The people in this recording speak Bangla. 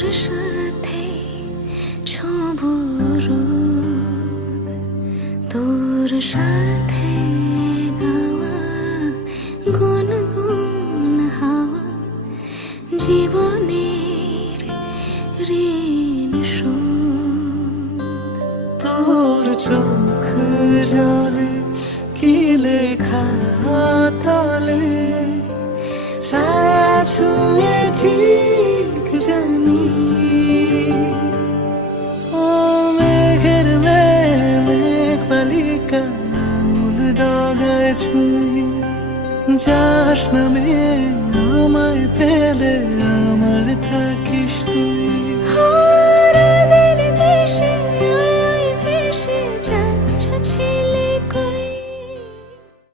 তোর সাথে ছোঁবো রোদ, তোর সাথে গাওয়া গুনগুন হাওয়া জীবনের ঋণ শোধ। তোর চোখ জলে কি লেখা তলে ছায়া ছুঁয়ে ঠিক জানি। ও মেঘের মেঘ বালিকা আঙুল ডগায় ছুঁয়ে যাস নামে আমায় ফেলে আমার